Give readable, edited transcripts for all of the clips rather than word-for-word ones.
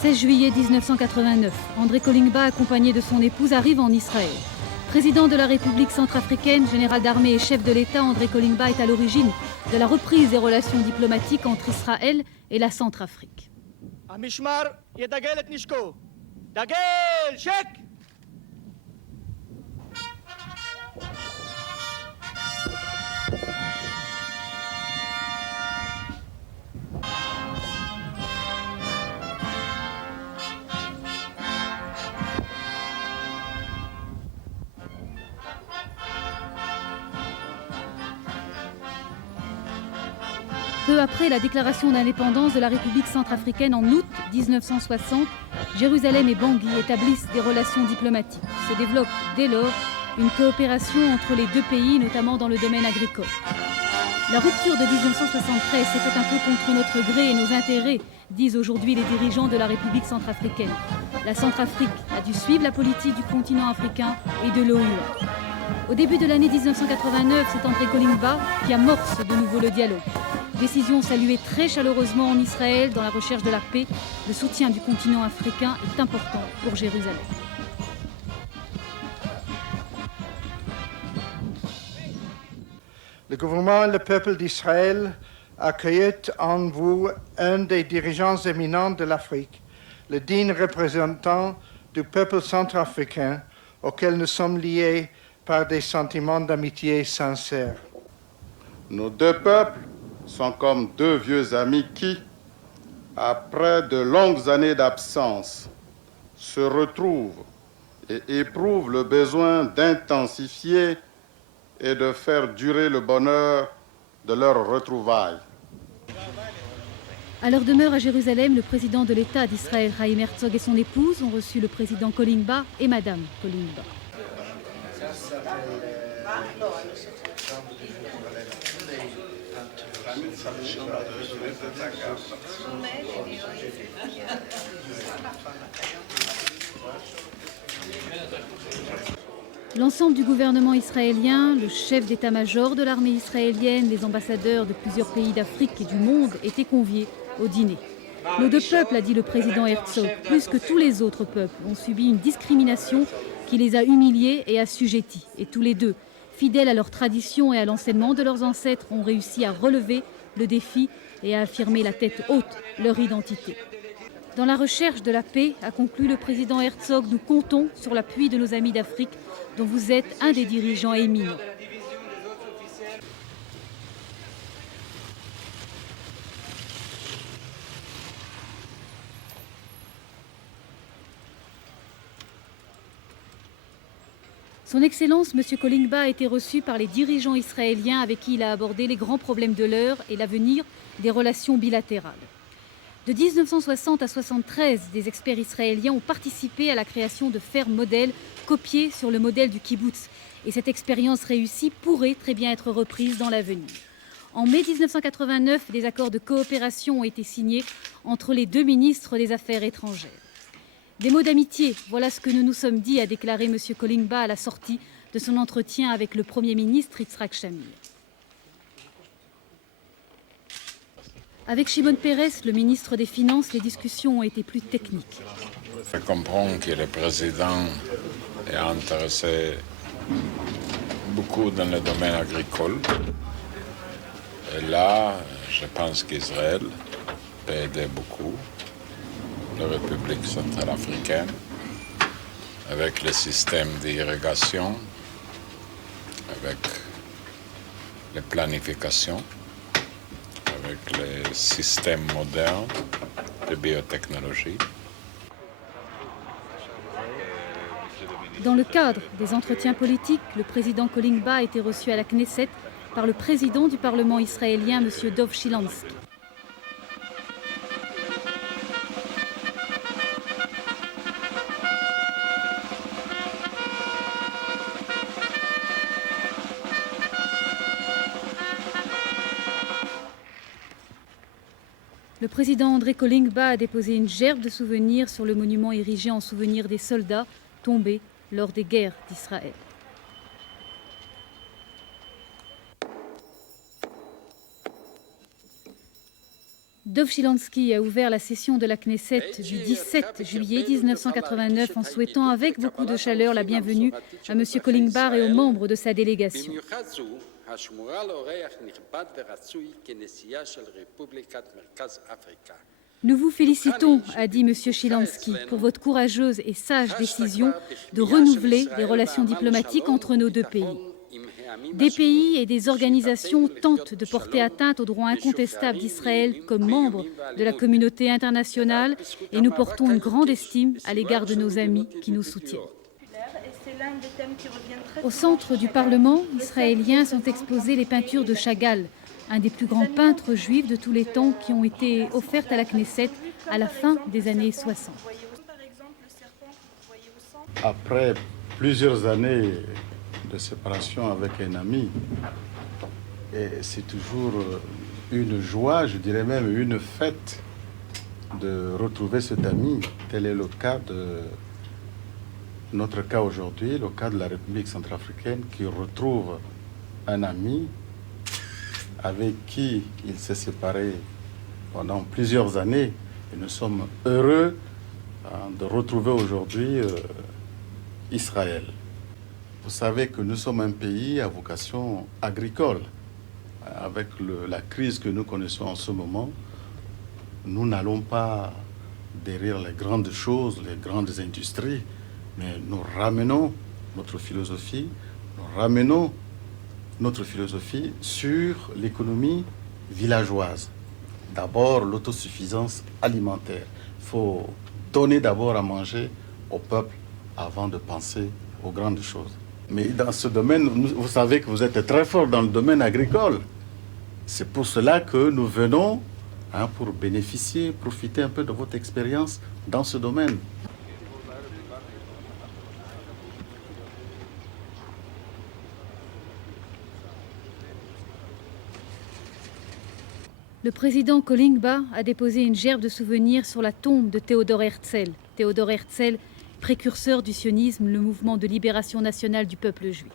16 juillet 1989, André Kolingba, accompagné de son épouse, arrive en Israël. Président de la République centrafricaine, général d'armée et chef de l'État, André Kolingba est à l'origine de la reprise des relations diplomatiques entre Israël et la Centrafrique. Peu après la déclaration d'indépendance de la République centrafricaine en août 1960, Jérusalem et Bangui établissent des relations diplomatiques. Se développe dès lors une coopération entre les deux pays, notamment dans le domaine agricole. La rupture de 1973 s'est faite un peu contre notre gré et nos intérêts, disent aujourd'hui les dirigeants de la République centrafricaine. La Centrafrique a dû suivre la politique du continent africain et de l'OUA. Au début de l'année 1989, c'est André Kolingba qui amorce de nouveau le dialogue. Décision saluée très chaleureusement en Israël dans la recherche de la paix. Le soutien du continent africain est important pour Jérusalem. Le gouvernement et le peuple d'Israël accueillent en vous un des dirigeants éminents de l'Afrique, le digne représentant du peuple centrafricain auquel nous sommes liés par des sentiments d'amitié sincères. Nos deux peuples sont comme deux vieux amis qui, après de longues années d'absence, se retrouvent et éprouvent le besoin d'intensifier et de faire durer le bonheur de leurs retrouvailles. À leur demeure à Jérusalem, le président de l'État d'Israël, Chaim Herzog, et son épouse ont reçu le président Kolingba et Madame Kolingba. L'ensemble du gouvernement israélien, le chef d'état-major de l'armée israélienne, les ambassadeurs de plusieurs pays d'Afrique et du monde étaient conviés au dîner. Nos deux peuples, a dit le président Herzog, plus que tous les autres peuples, ont subi une discrimination qui les a humiliés et assujettis. Et tous les deux, fidèles à leur tradition et à l'enseignement de leurs ancêtres, ont réussi à relever le défi et à affirmer la tête haute leur identité. Dans la recherche de la paix, a conclu le président Herzog, nous comptons sur l'appui de nos amis d'Afrique, dont vous êtes un des dirigeants éminents. Son Excellence, M. Kolingba, a été reçu par les dirigeants israéliens avec qui il a abordé les grands problèmes de l'heure et l'avenir des relations bilatérales. De 1960 à 1973, des experts israéliens ont participé à la création de fermes modèles copiées sur le modèle du kibbutz. Et cette expérience réussie pourrait très bien être reprise dans l'avenir. En mai 1989, des accords de coopération ont été signés entre les deux ministres des Affaires étrangères. Des mots d'amitié, voilà ce que nous nous sommes dit, a déclaré M. Kolingba à la sortie de son entretien avec le Premier ministre Yitzhak Shamir. Avec Shimon Peres, le ministre des Finances, les discussions ont été plus techniques. Je comprends que le président est intéressé beaucoup dans le domaine agricole. Et là, je pense qu'Israël peut aider beaucoup la République centrafricaine avec le système d'irrigation, avec la planification, avec les systèmes modernes de biotechnologie. Dans le cadre des entretiens politiques, le président Kolingba a été reçu à la Knesset par le président du Parlement israélien, M. Dov Shilansky. Le président André Kolingba a déposé une gerbe de souvenirs sur le monument érigé en souvenir des soldats tombés lors des guerres d'Israël. Dov Shilansky a ouvert la session de la Knesset du 17 juillet 1989 en souhaitant avec beaucoup de chaleur la bienvenue à M. Collingbar et aux membres de sa délégation. Nous vous félicitons, a dit M. Shilansky, pour votre courageuse et sage décision de renouveler les relations diplomatiques entre nos deux pays. Des pays et des organisations tentent de porter atteinte aux droits incontestables d'Israël comme membre de la communauté internationale et nous portons une grande estime à l'égard de nos amis qui nous soutiennent. Au centre du Parlement israélien sont exposées les peintures de Chagall, un des plus grands peintres juifs de tous les temps qui ont été offertes à la Knesset à la fin des années 60. Après plusieurs années de séparation avec un ami, et c'est toujours une joie, je dirais même une fête de retrouver cet ami. Tel est le cas de notre cas aujourd'hui, le cas de la République centrafricaine qui retrouve un ami avec qui il s'est séparé pendant plusieurs années. Et nous sommes heureux de retrouver aujourd'hui Israël. Vous savez que nous sommes un pays à vocation agricole. Avec la crise que nous connaissons en ce moment, nous n'allons pas derrière les grandes choses, les grandes industries, mais nous ramenons notre philosophie, sur l'économie villageoise. D'abord, l'autosuffisance alimentaire. Il faut donner d'abord à manger au peuple avant de penser aux grandes choses. Mais dans ce domaine, vous savez que vous êtes très fort dans le domaine agricole. C'est pour cela que nous venons pour bénéficier, profiter un peu de votre expérience dans ce domaine. Le président Collingbar a déposé une gerbe de souvenirs sur la tombe de Théodore Herzl. Théodore Herzl, précurseur du sionisme, le mouvement de libération nationale du peuple juif.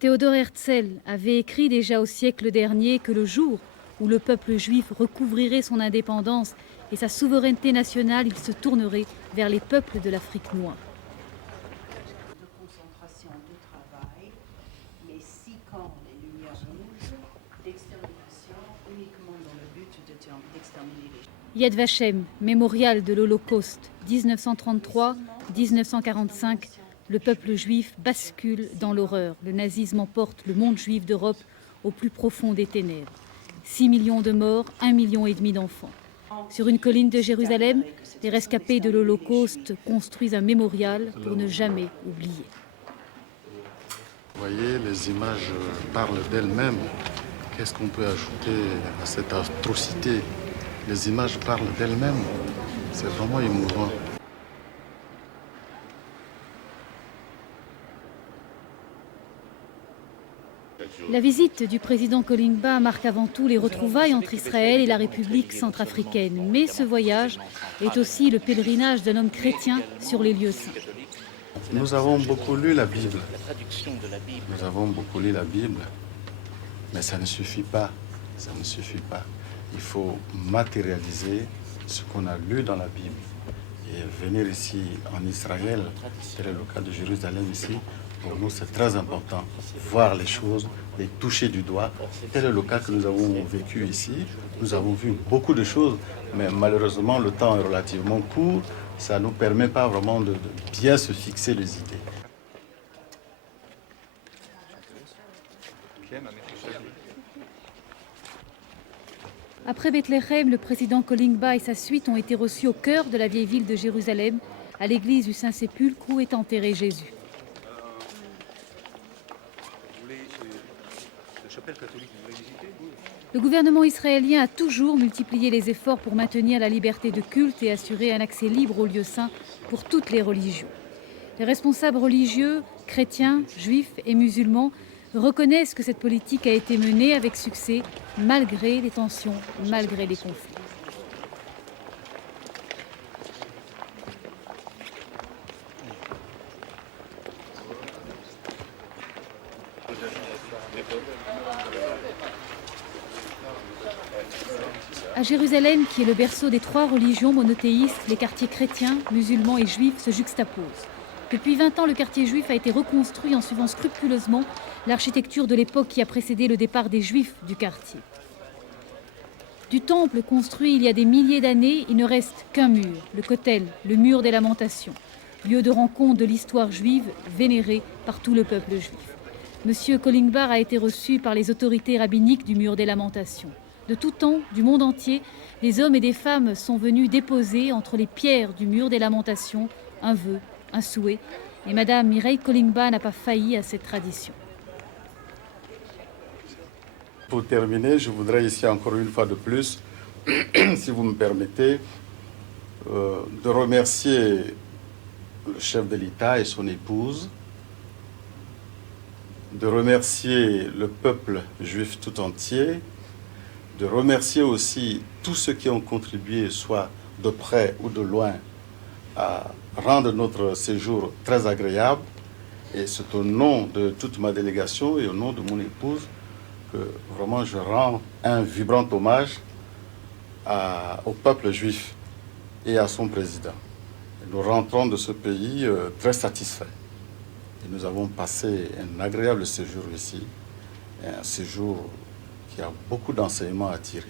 Théodore Herzl avait écrit déjà au siècle dernier que le jour où le peuple juif recouvrirait son indépendance et sa souveraineté nationale, il se tournerait vers les peuples de l'Afrique noire. De concentration de travail, les 6 camps des Lumières rouges, d'extermination uniquement dans le but d'exterminer les gens. Yad Vashem, mémorial de l'Holocauste, 1933-1945. Le peuple juif bascule dans l'horreur. Le nazisme emporte le monde juif d'Europe au plus profond des ténèbres. 6 millions de morts, 1,5 million d'enfants. Sur une colline de Jérusalem, les rescapés de l'Holocauste construisent un mémorial pour ne jamais oublier. Vous voyez, les images parlent d'elles-mêmes. Qu'est-ce qu'on peut ajouter à cette atrocité? Les images parlent d'elles-mêmes. C'est vraiment émouvant. La visite du président Collingbar marque avant tout les retrouvailles entre Israël et la République centrafricaine. Mais ce voyage est aussi le pèlerinage d'un homme chrétien sur les lieux saints. Nous avons beaucoup lu la Bible. Mais ça ne suffit pas. Il faut matérialiser ce qu'on a lu dans la Bible. Et venir ici en Israël, tel est le cas de Jérusalem ici, pour nous c'est très important. Voir les choses, les toucher du doigt. Tel est le cas que nous avons vécu ici. Nous avons vu beaucoup de choses, mais malheureusement le temps est relativement court. Ça ne nous permet pas vraiment de bien se fixer les idées. Après Bethléem, le président Collingbar et sa suite ont été reçus au cœur de la vieille ville de Jérusalem, à l'église du Saint-Sépulcre où est enterré Jésus. Le Le gouvernement israélien a toujours multiplié les efforts pour maintenir la liberté de culte et assurer un accès libre aux lieux saints pour toutes les religions. Les responsables religieux, chrétiens, juifs et musulmans reconnaissent que cette politique a été menée avec succès malgré les tensions, malgré les conflits. À Jérusalem, qui est le berceau des 3 religions monothéistes, les quartiers chrétiens, musulmans et juifs se juxtaposent. Depuis 20 ans, le quartier juif a été reconstruit en suivant scrupuleusement l'architecture de l'époque qui a précédé le départ des juifs du quartier. Du temple construit il y a des milliers d'années, il ne reste qu'un mur, le Kotel, le mur des lamentations, lieu de rencontre de l'histoire juive vénéré par tout le peuple juif. Monsieur Collingbar a été reçu par les autorités rabbiniques du mur des lamentations. De tout temps, du monde entier, des hommes et des femmes sont venus déposer entre les pierres du mur des lamentations un vœu, un souhait. Et Madame Mireille Collingbar n'a pas failli à cette tradition. Pour terminer, je voudrais ici encore une fois de plus, si vous me permettez, de remercier le chef de l'État et son épouse, de remercier le peuple juif tout entier, de remercier aussi tous ceux qui ont contribué, soit de près ou de loin, à rendre notre séjour très agréable. Et c'est au nom de toute ma délégation et au nom de mon épouse que vraiment je rends un vibrant hommage au peuple juif et à son président. Et nous rentrons de ce pays très satisfaits. Et nous avons passé un agréable séjour ici, un séjour qui a beaucoup d'enseignements à tirer.